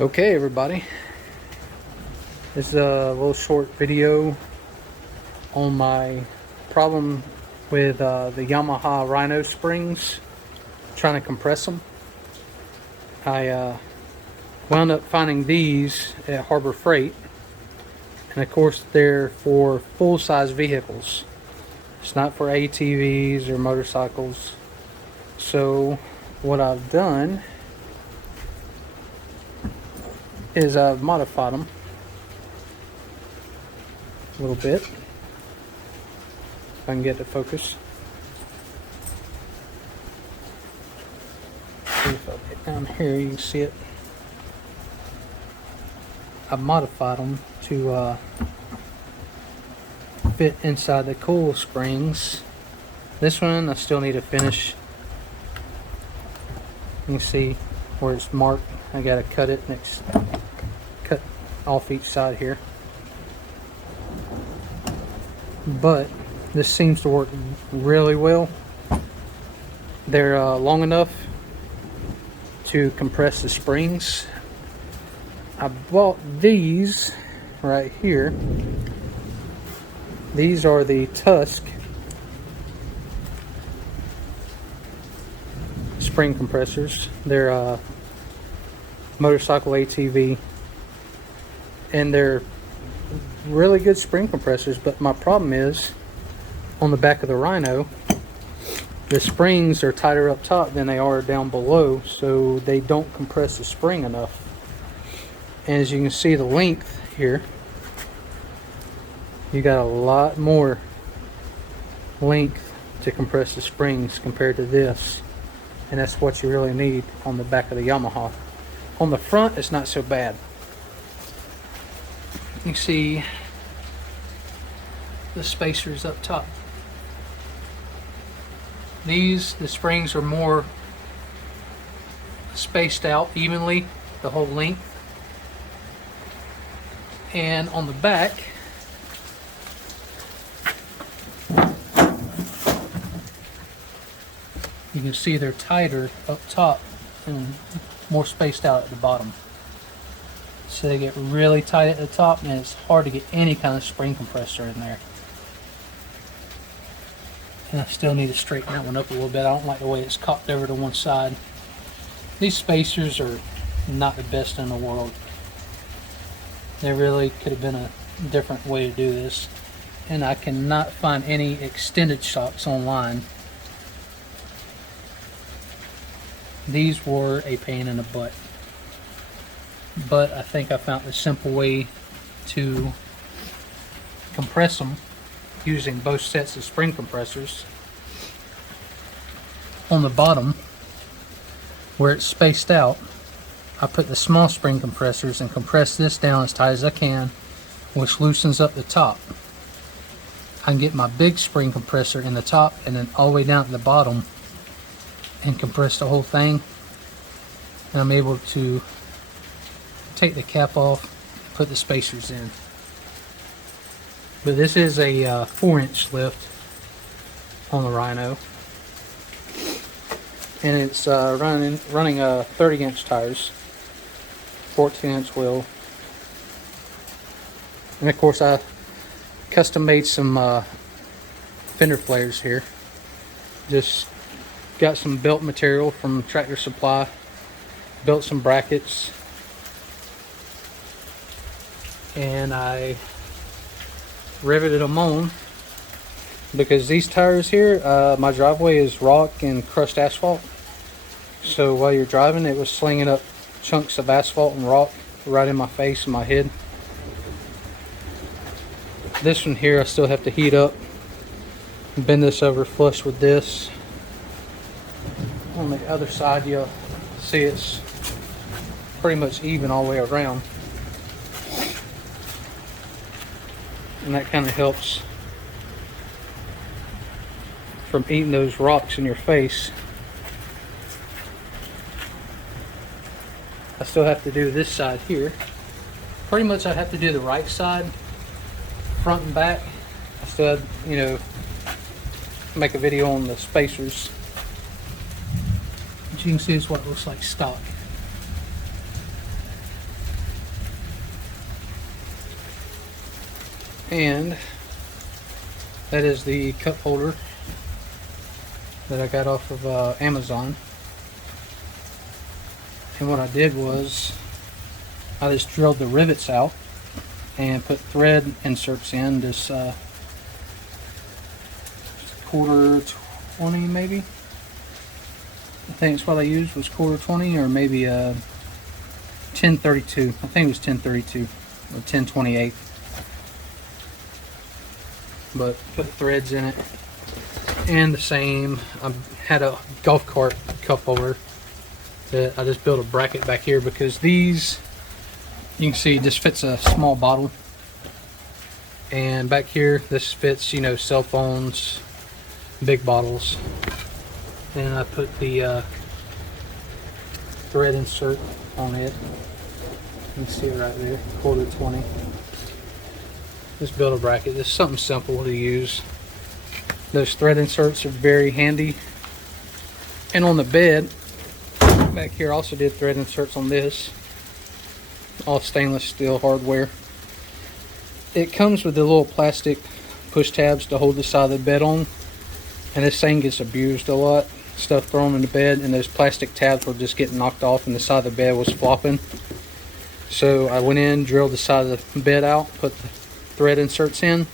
Okay, everybody, this is a little short video on my problem with the Yamaha Rhino springs, trying to compress them. I wound up finding these at Harbor Freight, and of course they're for full-size vehicles. It's not for ATVs or motorcycles. So what I've done is I've modified them a little bit. If I can get to focus. See if I get down here, you can see it. I've modified them to fit inside the coil springs. This one I still need to finish. You can see where it's marked. I gotta cut it next. Cut off each side here, but this seems to work really well. They're long enough to compress the springs. I bought these right here. These are the Tusk spring compressors. They're motorcycle ATV, and they're really good spring compressors, but my problem is on the back of the Rhino, the springs are tighter up top than they are down below, so they don't compress the spring enough. And as you can see, the length here, you got a lot more length to compress the springs compared to this, and that's what you really need on the back of the Yamaha. On the front, it's not so bad. You see the spacers up top. The springs are more spaced out evenly, the whole length. And on the back, you can see they're tighter up top and more spaced out at the bottom. So they get really tight at the top, and it's hard to get any kind of spring compressor in there. And I still need to straighten that one up a little bit. I don't like the way it's cocked over to one side. These spacers are not the best in the world. There really could have been a different way to do this. And I cannot find any extended shocks online. These were a pain in the butt, but I think I found a simple way to compress them using both sets of spring compressors. On the bottom, where it's spaced out, I put the small spring compressors and compress this down as tight as I can, which loosens up the top. I can get my big spring compressor in the top and then all the way down at the bottom and compress the whole thing, and I'm able to take the cap off and put the spacers in. But this is a 4-inch lift on the Rhino, and it's running 30-inch tires, 14-inch wheel, and of course I custom made some Fender Flares here. Just got some belt material from Tractor Supply, built some brackets, and I riveted them on because these tires here, my driveway is rock and crushed asphalt, so while you're driving it was slinging up chunks of asphalt and rock right in my face and my head. This one here I still have to heat up, bend this over flush with this. On the other side, you'll see it's pretty much even all the way around, and that kind of helps from eating those rocks in your face. I still have to do this side here. Pretty much I have to do the right side, front and back. I still have, make a video on the spacers. But you can see it's what it looks like stock. And that is the cup holder that I got off of Amazon. And what I did was I just drilled the rivets out and put thread inserts in, this quarter 20 maybe. I think it's what I used was quarter 20 or maybe 1032. I think it was 1032 or 1028. But put threads in it. And the same, I had a golf cart cup holder that I just built a bracket back here because these, you can see, just fits a small bottle. And back here, this fits, you know, cell phones, big bottles. And I put the thread insert on it. You can see it right there, quarter 20. Just build a bracket. It's something simple to use. Those thread inserts are very handy. And on the bed, back here, I also did thread inserts on this. All stainless steel hardware. It comes with the little plastic push tabs to hold the side of the bed on. And this thing gets abused a lot. Stuff thrown in the bed, and those plastic tabs were just getting knocked off and the side of the bed was flopping. So I went in, drilled the side of the bed out, put the thread inserts in,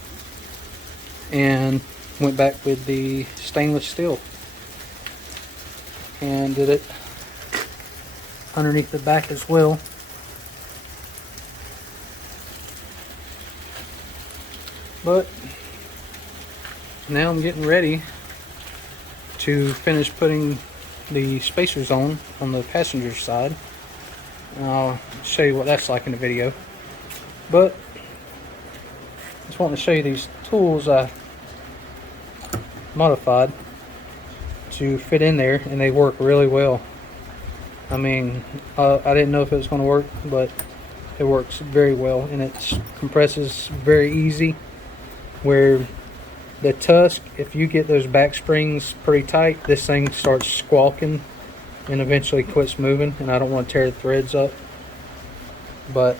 and went back with the stainless steel and did it underneath the back as well. But now I'm getting ready to finish putting the spacers on the passenger side. I'll show you what that's like in the video. But just wanting to show you these tools I modified to fit in there, and they work really well. I mean, I didn't know if it was going to work, but it works very well, and it compresses very easy. Where the Tusk, if you get those back springs pretty tight, this thing starts squawking and eventually quits moving, and I don't want to tear the threads up. But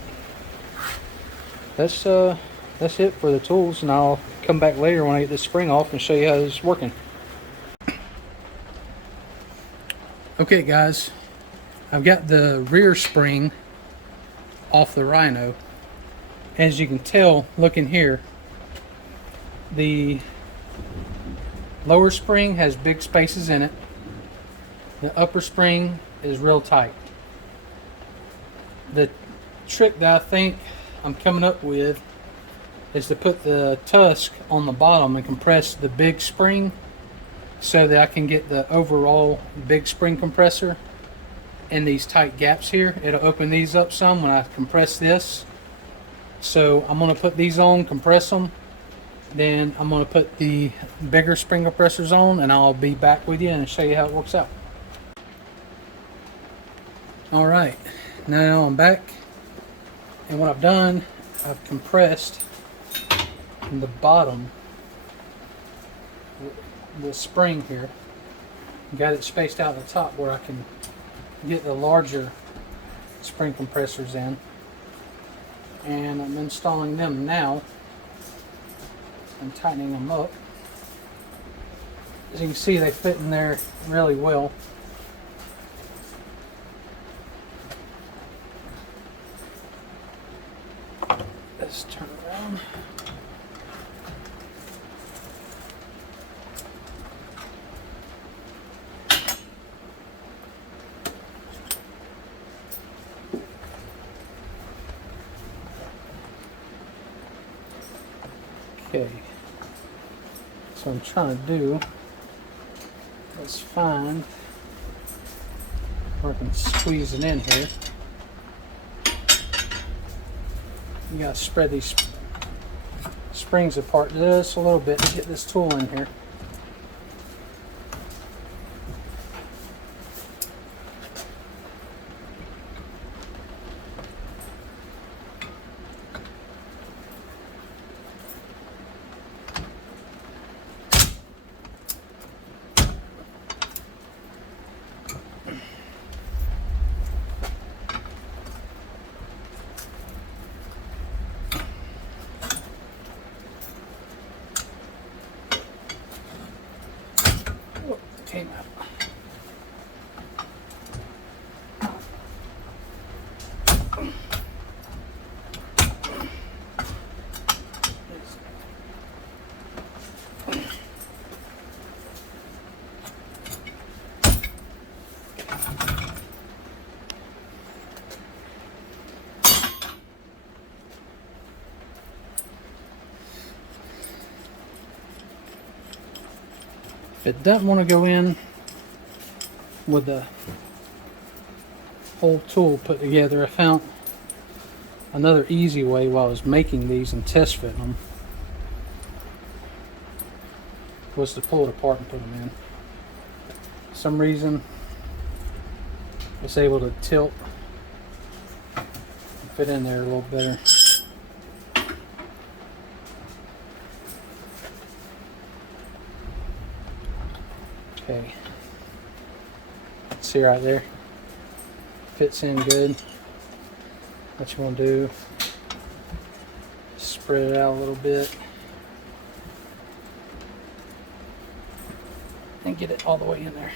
that's it for the tools, and I'll come back later when I get this spring off and show you how this is working. Okay guys, I've got the rear spring off the Rhino. As you can tell, looking here, the lower spring has big spaces in it. The upper spring is real tight. The trick that I think I'm coming up with is to put the Tusk on the bottom and compress the big spring so that I can get the overall big spring compressor in these tight gaps here. It'll open these up some when I compress this. So I'm going to put these on, compress them. Then I'm going to put the bigger spring compressors on, and I'll be back with you and show you how it works out. Alright, now I'm back, and what I've done, I've compressed the bottom, the spring here, got it spaced out at the top where I can get the larger spring compressors in, and I'm installing them now. I'm tightening them up. As you can see, they fit in there really well. Let's turn around. Okay. So I'm trying to do is find where I can squeeze it in here. You gotta spread these springs apart just a little bit to get this tool in here. If it doesn't want to go in with the whole tool put together, I found another easy way while I was making these and test fitting them was to pull it apart and put them in. For some reason I was able to tilt and fit in there a little better. Okay, see right there, fits in good. What you want to do, spread it out a little bit and get it all the way in there.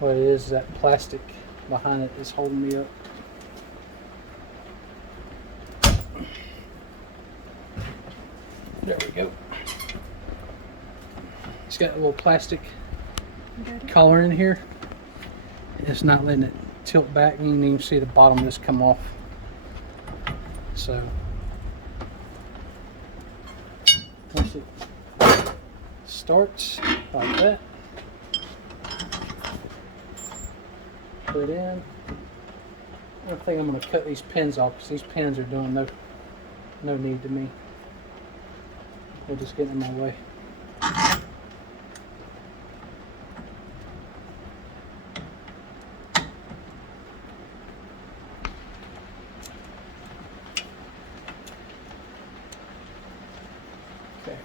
What it is that plastic behind it is holding me up. There we go. It's got a little plastic collar in here. It's not letting it tilt back. You can even see the bottom just come off. So once it starts like that, put it in. I think I'm going to cut these pins off because these pins are doing no need to me. They're just getting in my way. Okay.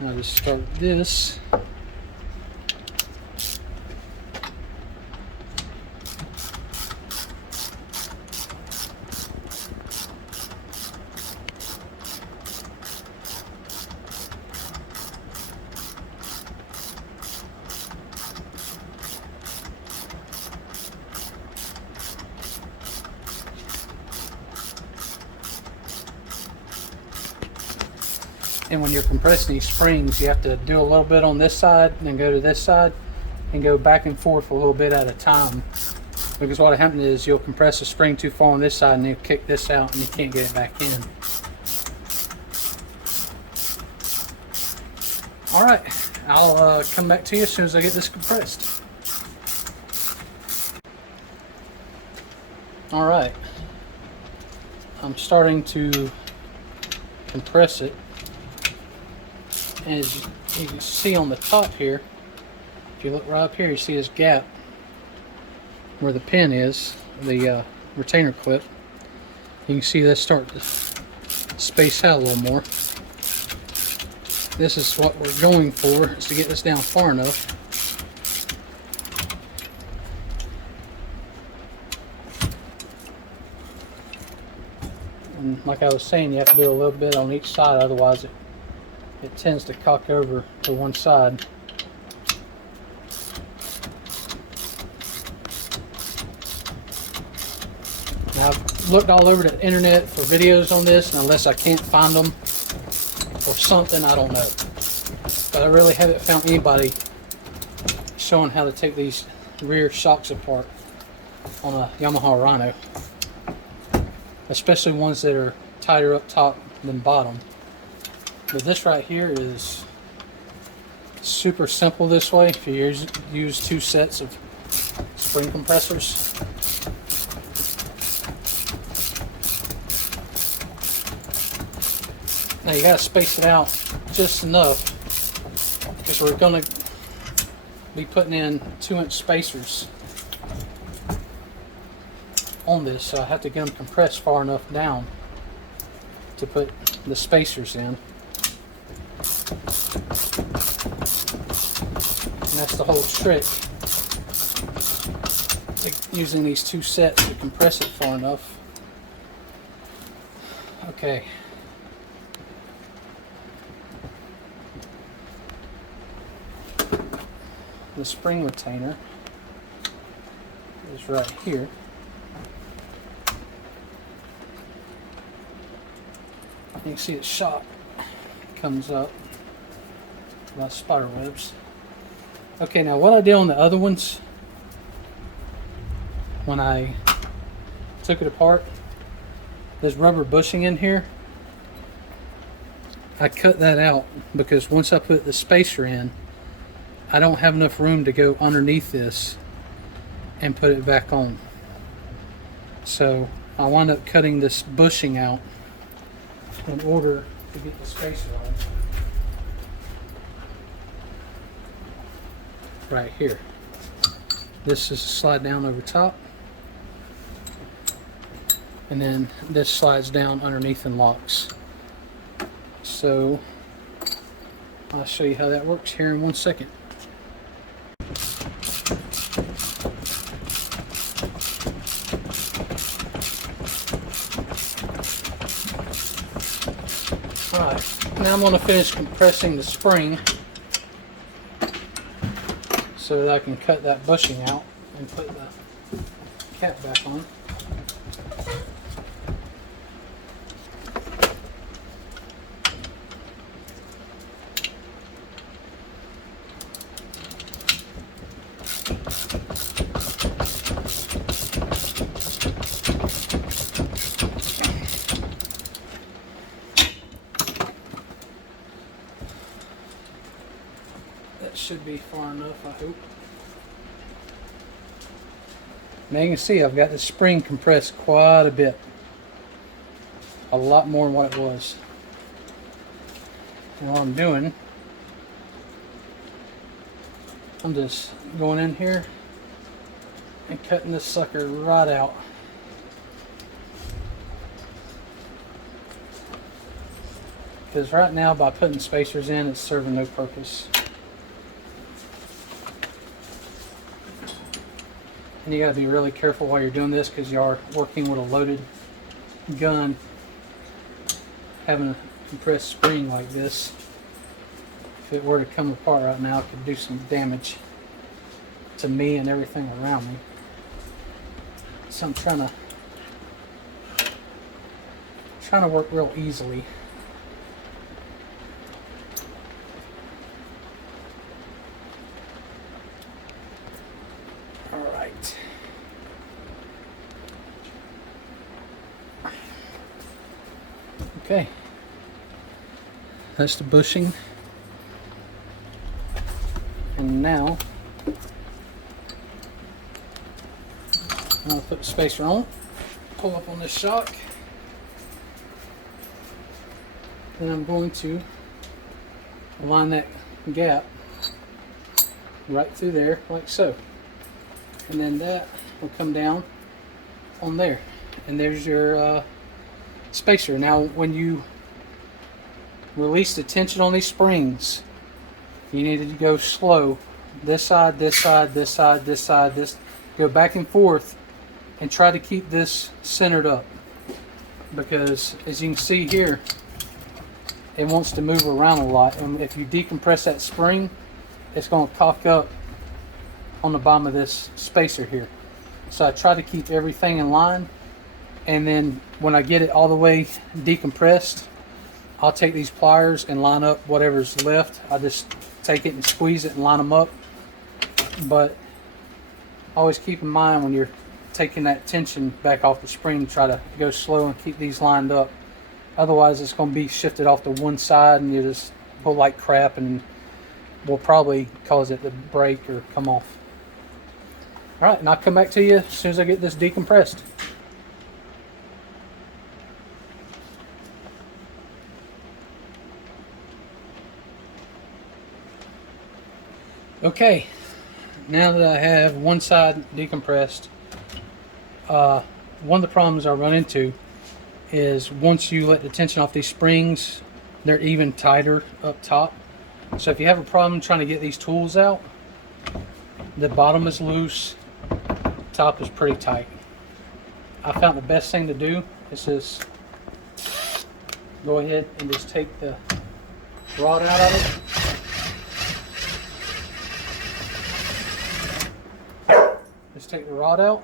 Now just start this. And when you're compressing these springs, you have to do a little bit on this side and then go to this side and go back and forth a little bit at a time. Because what happens is you'll compress the spring too far on this side and you'll kick this out and you can't get it back in. Alright, I'll come back to you as soon as I get this compressed. Alright, I'm starting to compress it. And as you can see on the top here, if you look right up here, you see this gap where the pin is, the retainer clip. You can see that start to space out a little more. This is what we're going for, is to get this down far enough. And like I was saying, you have to do a little bit on each side, otherwise it tends to cock over to one side. Now, I've looked all over the internet for videos on this, and unless I can't find them or something, I don't know. But I really haven't found anybody showing how to take these rear shocks apart on a Yamaha Rhino, especially ones that are tighter up top than bottom. But this right here is super simple this way if you use two sets of spring compressors. Now you gotta space it out just enough because we're gonna be putting in 2-inch spacers on this, so I have to get them compressed far enough down to put the spacers in. And that's the whole trick, using these two sets to compress it far enough. Okay. the spring retainer is right here. You can see its shot comes up. A lot of spider webs. Okay, now what I did on the other ones, when I took it apart, there's rubber bushing in here. I cut that out because once I put the spacer in, I don't have enough room to go underneath this and put it back on. So I wound up cutting this bushing out in order to get the spacer on. Right here. This is a slide down over top, and then this slides down underneath and locks. So I'll show you how that works here in 1 second. Alright, now I'm going to finish compressing the spring so that I can cut that bushing out and put the cap back on. Should be far enough, I hope. Now you can see I've got the spring compressed quite a bit. A lot more than what it was. And what I'm doing, I'm just going in here and cutting this sucker right out. Because right now, by putting spacers in, it's serving no purpose. And you gotta be really careful while you're doing this because you are working with a loaded gun. Having a compressed spring like this, if it were to come apart right now, it could do some damage to me and everything around me. So I'm trying to work real easily. Okay, that's the bushing, and now I'm going to put the spacer on, pull up on this shock, then I'm going to align that gap right through there like so, and then that will come down on there, and there's your spacer. Now when you release the tension on these springs, you need to go slow. This side, this side, this side, this side, this. Go back and forth and try to keep this centered up, because as you can see here, it wants to move around a lot, and if you decompress that spring, it's going to cock up on the bottom of this spacer here. So I try to keep everything in line. And then when I get it all the way decompressed, I'll take these pliers and line up whatever's left. I just take it and squeeze it and line them up. But always keep in mind when you're taking that tension back off the spring, try to go slow and keep these lined up. Otherwise it's going to be shifted off to one side and you just pull like crap and will probably cause it to break or come off. Alright, and I'll come back to you as soon as I get this decompressed. Okay, now that I have one side decompressed, one of the problems I run into is once you let the tension off these springs, they're even tighter up top. So if you have a problem trying to get these tools out, the bottom is loose, top is pretty tight. I found the best thing to do is just go ahead and just take the rod out of it. take the rod out.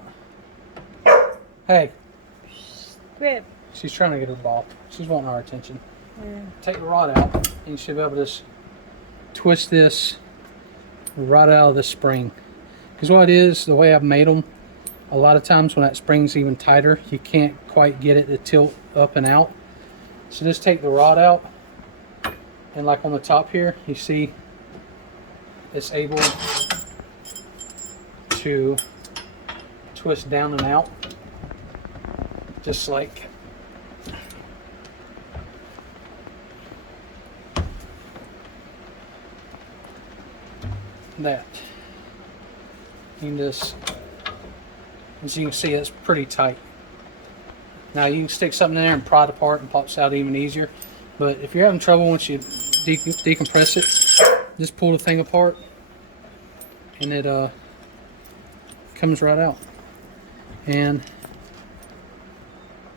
Hey. Grip. She's trying to get her ball. She's wanting our attention. Yeah. Take the rod out, and you should be able to just twist this right out of the spring. Because what it is, the way I've made them, a lot of times when that spring's even tighter, you can't quite get it to tilt up and out. So just take the rod out, and like on the top here, you see it's able to twist down and out, just like that. You can just, as you can see, it's pretty tight. Now you can stick something in there and pry it apart and pops out even easier. But if you're having trouble once you decompress it, just pull the thing apart and it comes right out. And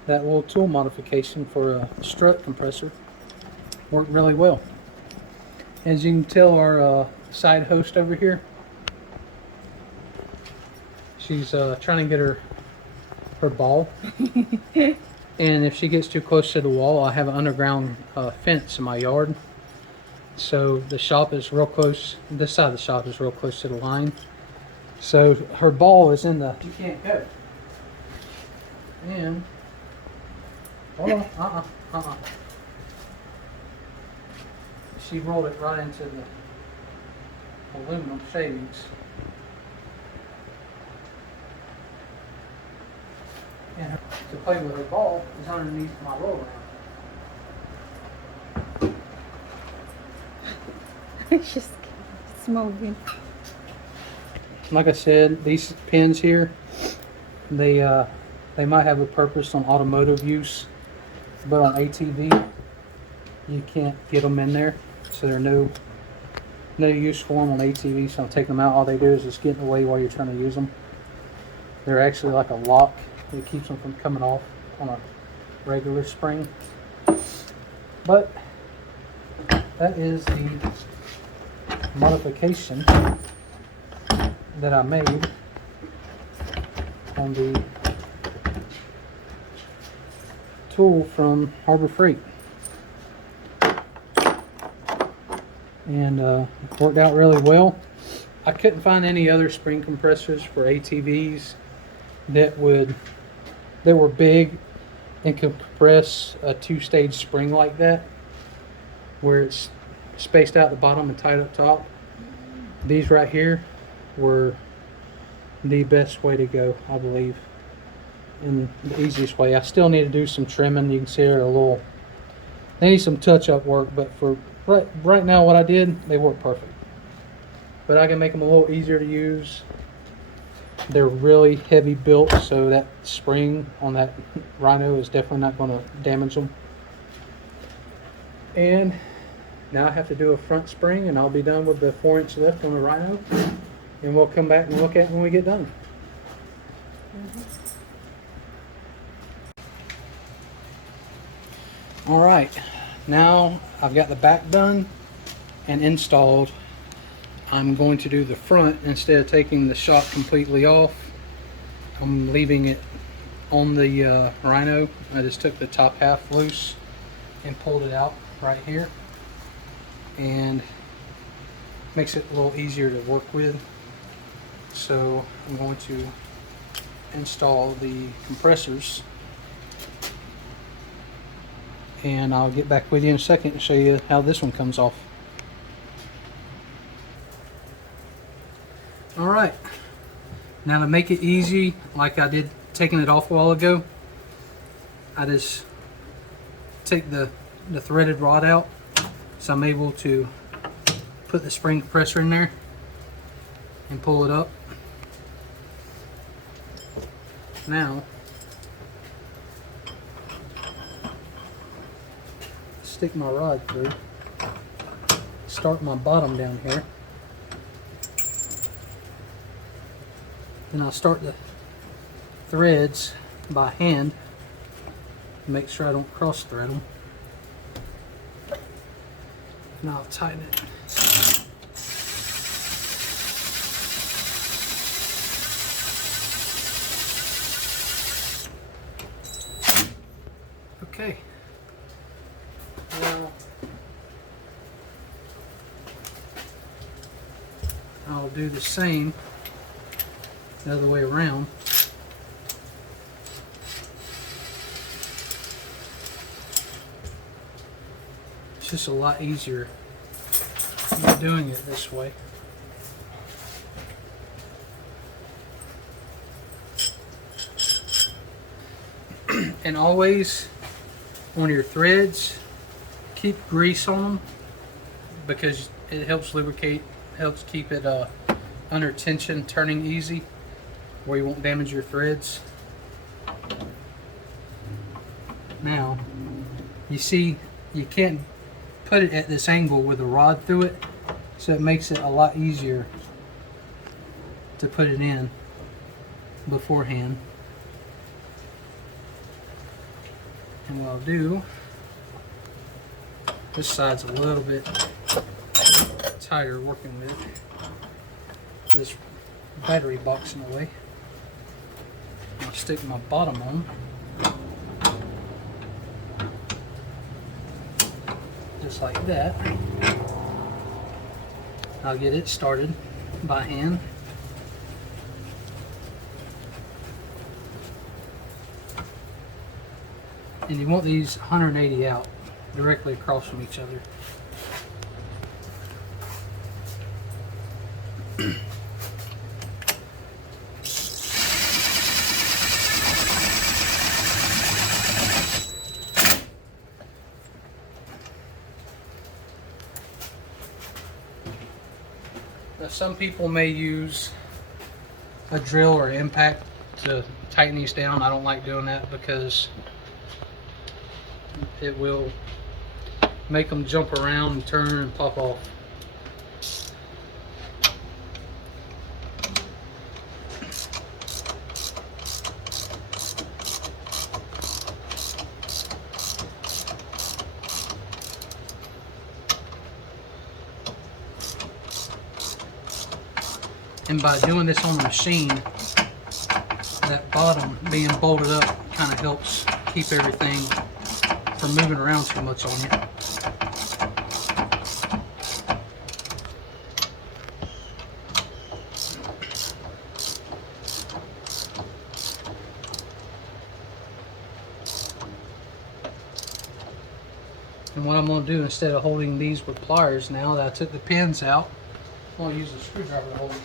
that little tool modification for a strut compressor worked really well. As you can tell, our side host over here, she's trying to get her ball. And if she gets too close to the wall, I have an underground fence in my yard. So the shop is real close. This side of the shop is real close to the line. So her ball is in the... You can't go. And... Hold on. She rolled it right into the aluminum shavings. And to play with her ball is underneath my roll around. It's just smoking. Like I said, these pins here, they might have a purpose on automotive use, but on ATV, you can't get them in there. So they're no use for them on ATV. So I'm taking them out. All they do is just get in the way while you're trying to use them. They're actually like a lock. It keeps them from coming off on a regular spring. But that is the modification that I made on the tool from Harbor Freight. And it worked out really well. I couldn't find any other spring compressors for ATVs that were big and could compress a two-stage spring like that, where it's spaced out the bottom and tight up top. These right here were the best way to go, I believe, and the easiest way. I still need to do some trimming. You can see they're they need some touch-up work, but for right now what I did, they work perfect. But I can make them a little easier to use. They're really heavy built, so that spring on that Rhino is definitely not going to damage them. And now I have to do a front spring, and I'll be done with the 4-inch lift on the Rhino, and we'll come back and look at it when we get done. All right, now I've got the back done and installed. I'm going to do the front. Instead of taking the shock completely off, I'm leaving it on the Rhino. I just took the top half loose and pulled it out right here, and makes it a little easier to work with. So I'm going to install the compressors, and I'll get back with you in a second and show you how this one comes off. Alright, now to make it easy, like I did taking it off a while ago, I just take the threaded rod out, so I'm able to put the spring compressor in there and pull it up. Now, stick my rod through, start my bottom down here. Then I'll start the threads by hand, make sure I don't cross thread them. Now I'll tighten it. Okay. Now, I'll do the same the other way around. It's just a lot easier doing it this way. And always on your threads, keep grease on them because it helps lubricate, helps keep it under tension, turning easy, where you won't damage your threads. Now, you see, you can't put it at this angle with a rod through it, so it makes it a lot easier to put it in beforehand. And what I'll do, this side's a little bit tighter working with this battery box in the way. I'll stick my bottom on, just like that. I'll get it started by hand. And you want these 180 out, directly across from each other. Now, some people may use a drill or impact to tighten these down. I don't like doing that because it will make them jump around and turn and pop off. And by doing this on the machine, that bottom being bolted up kind of helps keep everything from moving around too much on you. And what I'm going to do, instead of holding these with pliers, now that I took the pins out, I'm going to use a screwdriver to hold them.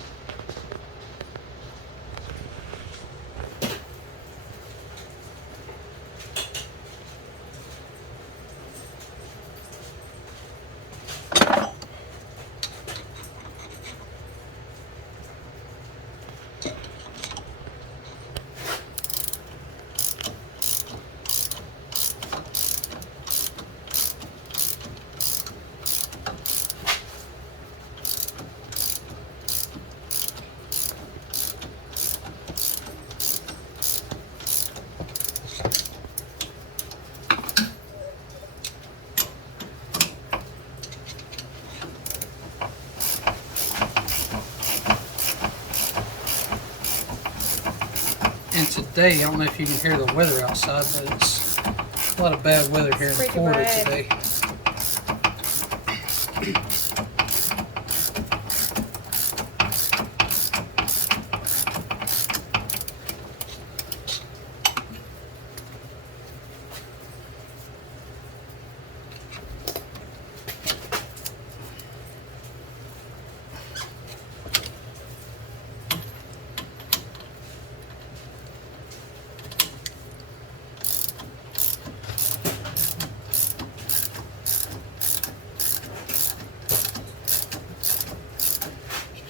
And today, I don't know if you can hear the weather outside, but it's a lot of bad weather here in Florida today.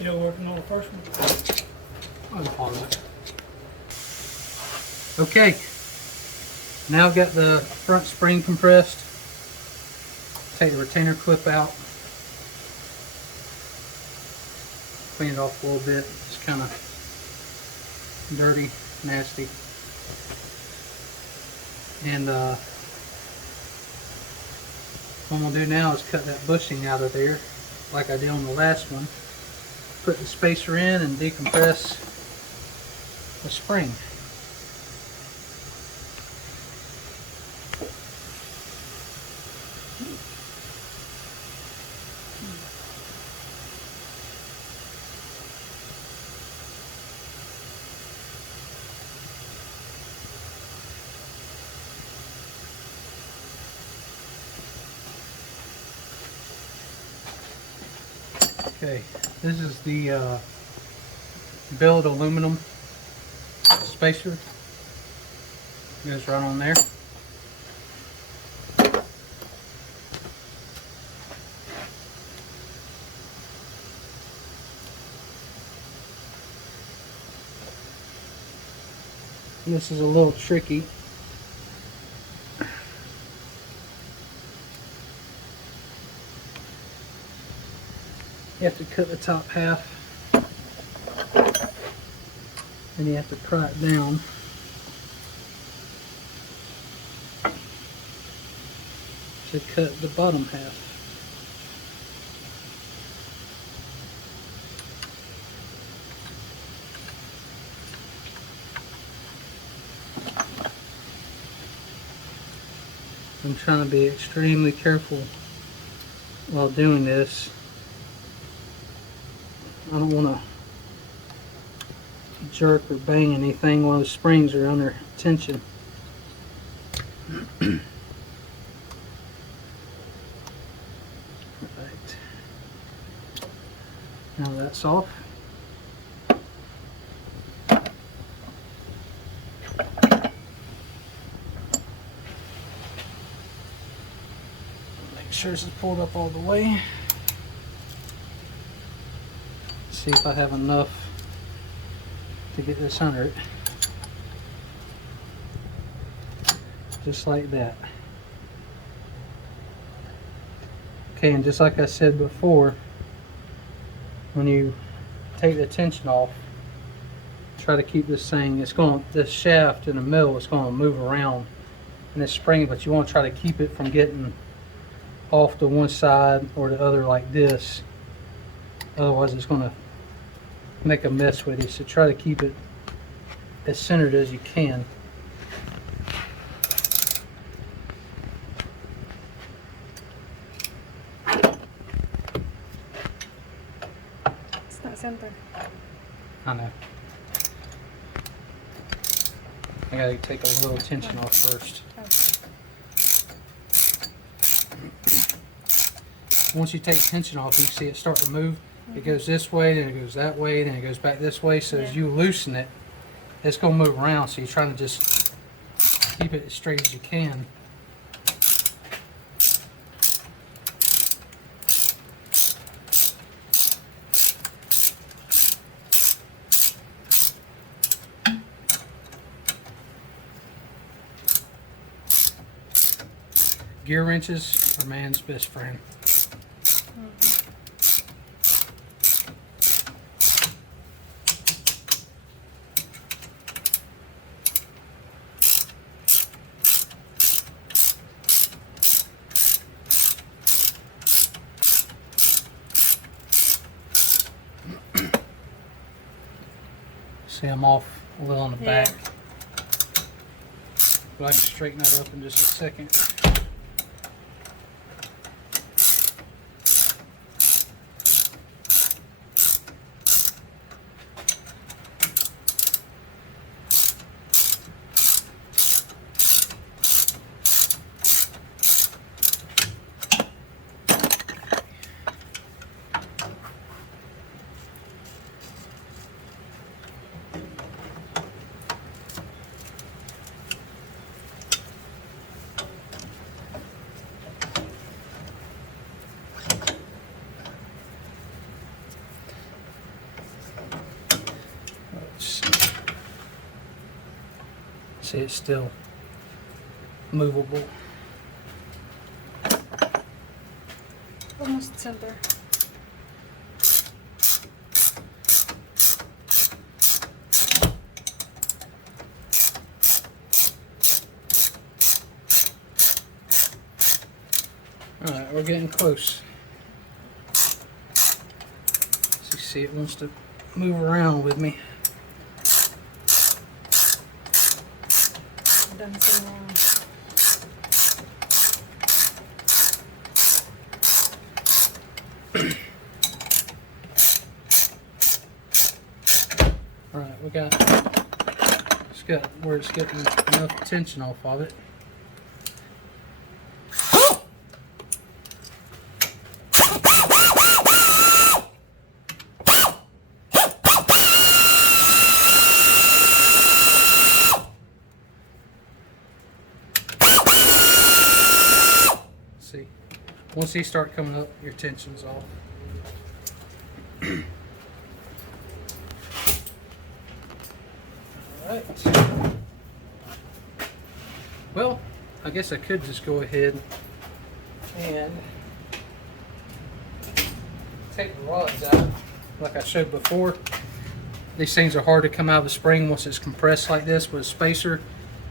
Still working on the first one? I'll pause it. Okay, now I've got the front spring compressed. Take the retainer clip out. Clean it off a little bit. It's kind of dirty, nasty. And what I'm going to do now is cut that bushing out of there like I did on the last one. Put the spacer in and decompress the spring. Okay, this is the billet aluminum spacer. Goes right on there. This is a little tricky. You have to cut the top half and you have to pry it down. To cut the bottom half. I'm trying to be extremely careful while doing this. I don't want to jerk or bang anything while the springs are under tension. Perfect. Now that's off. Make sure this is pulled up all the way. See if I have enough to get this under it. Just like that. Okay, and just like I said before, when you take the tension off, try to keep this thing, this shaft in the middle is going to move around in this spring, but you want to try to keep it from getting off to one side or the other like this. Otherwise it's going to make a mess with you, so try to keep it as centered as you can. It's not centered. I know. I gotta take a little tension off first. Once you take tension off, you can see it start to move. It goes this way, then it goes that way, then it goes back this way. So as you loosen it, it's going to move around. So you're trying to just keep it as straight as you can. Gear wrenches are man's best friend. See, I'm off a little on the back, but I can straighten that up in just a second. See, it's still movable. Almost center. Alright, we're getting close. So you see it wants to move around with me. Dancing around. Alright, it's got where it's getting enough tension off of it. Once these start coming up, your tension's off. Alright. Well, I guess I could just go ahead and take the rods out like I showed before. These things are hard to come out of the spring once it's compressed like this. With a spacer,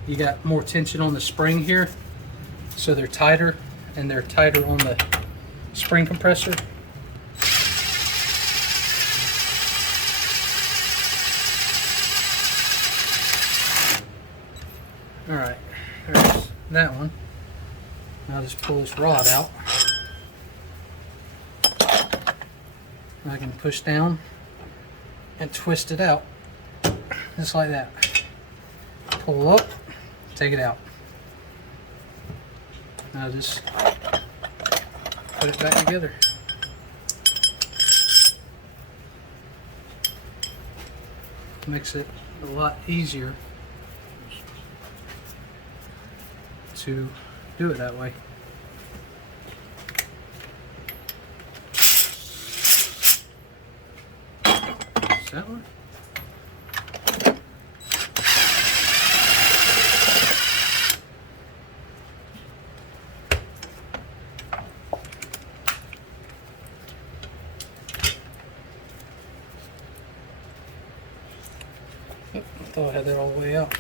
you got more tension on the spring here, so they're tighter, and they're tighter on the spring compressor. Alright, there's that one. Now I'll just pull this rod out. I can push down and twist it out, just like that. Pull up, take it out. Now just put it back together. Makes it a lot easier to do it that way. Is that one? I thought I had that all the way out.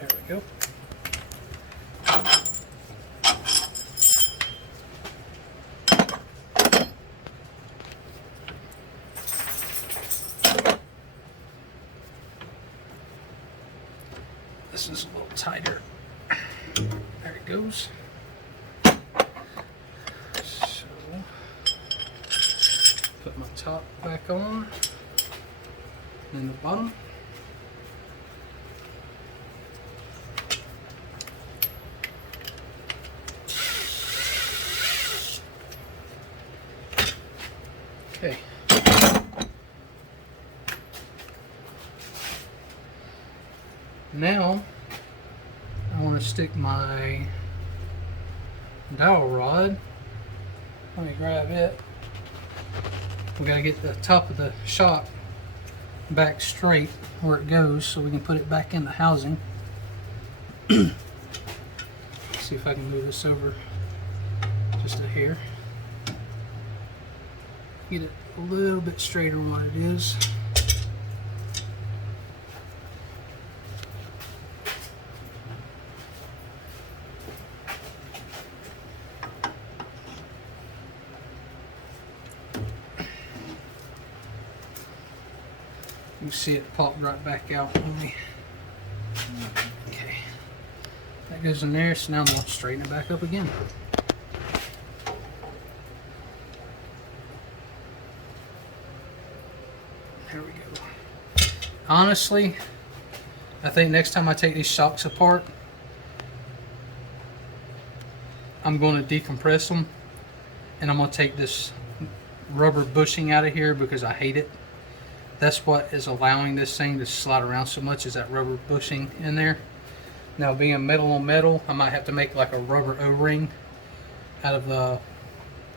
There we go. This is a little tighter. There it goes. So, put my top back on, and the bottom. Okay. Now I want to stick my dowel rod. Let me grab it. We got to get the top of the shock back straight where it goes so we can put it back in the housing. See if I can move this over just a hair. Get it a little bit straighter than what it is. You see it pop right back out on me. Okay, that goes in there, so now I'm going to straighten it back up again. There we go. Honestly, I think next time I take these shocks apart, I'm going to decompress them, and I'm going to take this rubber bushing out of here because I hate it. That's what is allowing this thing to slide around so much, is that rubber bushing in there. Now, being metal on metal, I might have to make like a rubber O-ring out of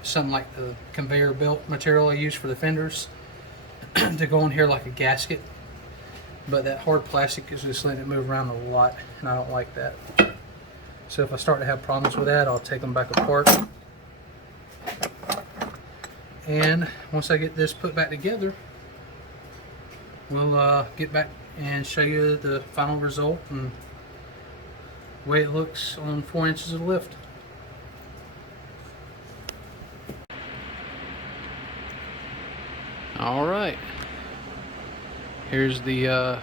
something like the conveyor belt material I use for the fenders to go in here like a gasket. But that hard plastic is just letting it move around a lot, and I don't like that. So if I start to have problems with that, I'll take them back apart. And once I get this put back together, we'll get back and show you the final result and the way it looks on 4 inches of lift. All right, here's the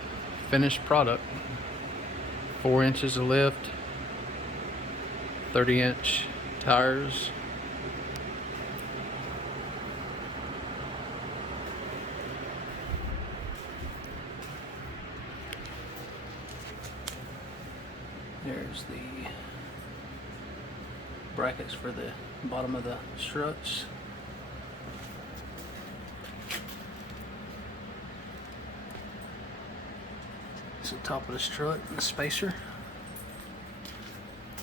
finished product. 4 inches of lift, 30-inch tires. There's the brackets for the bottom of the struts. This is the top of the strut and the spacer.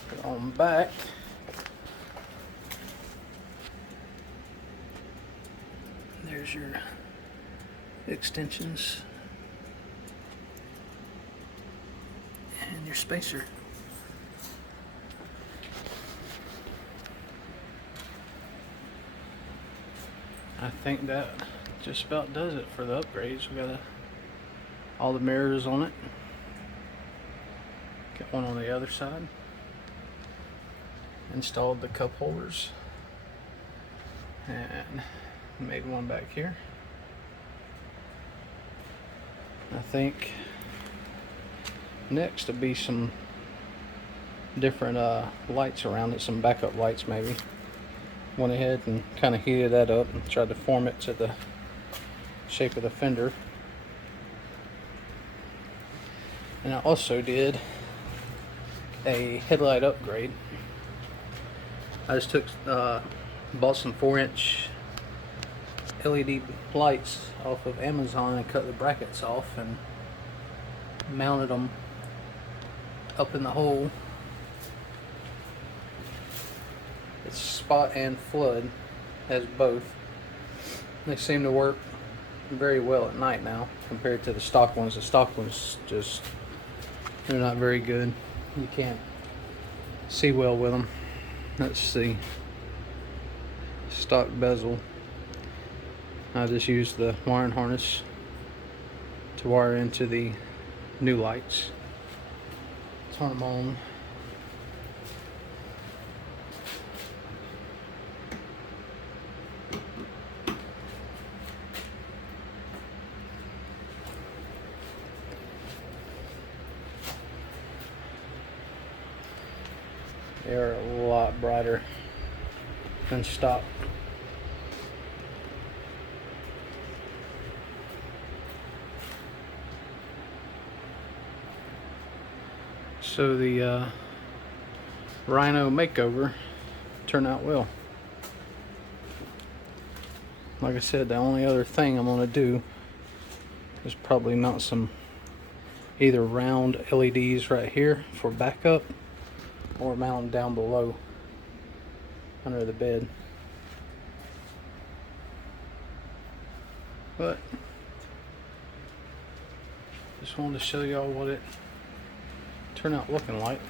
Got On back, there's your extensions and your spacer. I think that just about does it for the upgrades. We got all the mirrors on it. Got one on the other side. Installed the cup holders and made one back here. I think next will be some different lights around it, some backup lights maybe. Went ahead and kind of heated that up and tried to form it to the shape of the fender. And I also did a headlight upgrade. I just took bought some 4-inch LED lights off of Amazon and cut the brackets off and mounted them up in the hole. It's spot and flood, has both. They seem to work very well at night now compared to the stock ones. The stock ones just, they're not very good. You can't see well with them. Let's see. Stock bezel. I just used the wiring harness to wire into the new lights. Turn them on. They are a lot brighter than stock. So the Rhino makeover turned out well. Like I said, the only other thing I'm going to do is probably mount some either round LEDs right here for backup, or mount them down below under the bed. But just wanted to show y'all what it turned out looking like.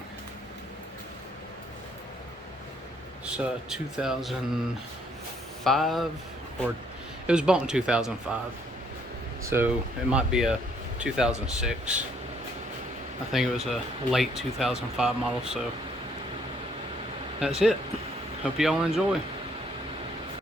It's 2005, or it was bought in 2005, so it might be a 2006. I think it was a late 2005 model. So that's it. Hope y'all enjoy.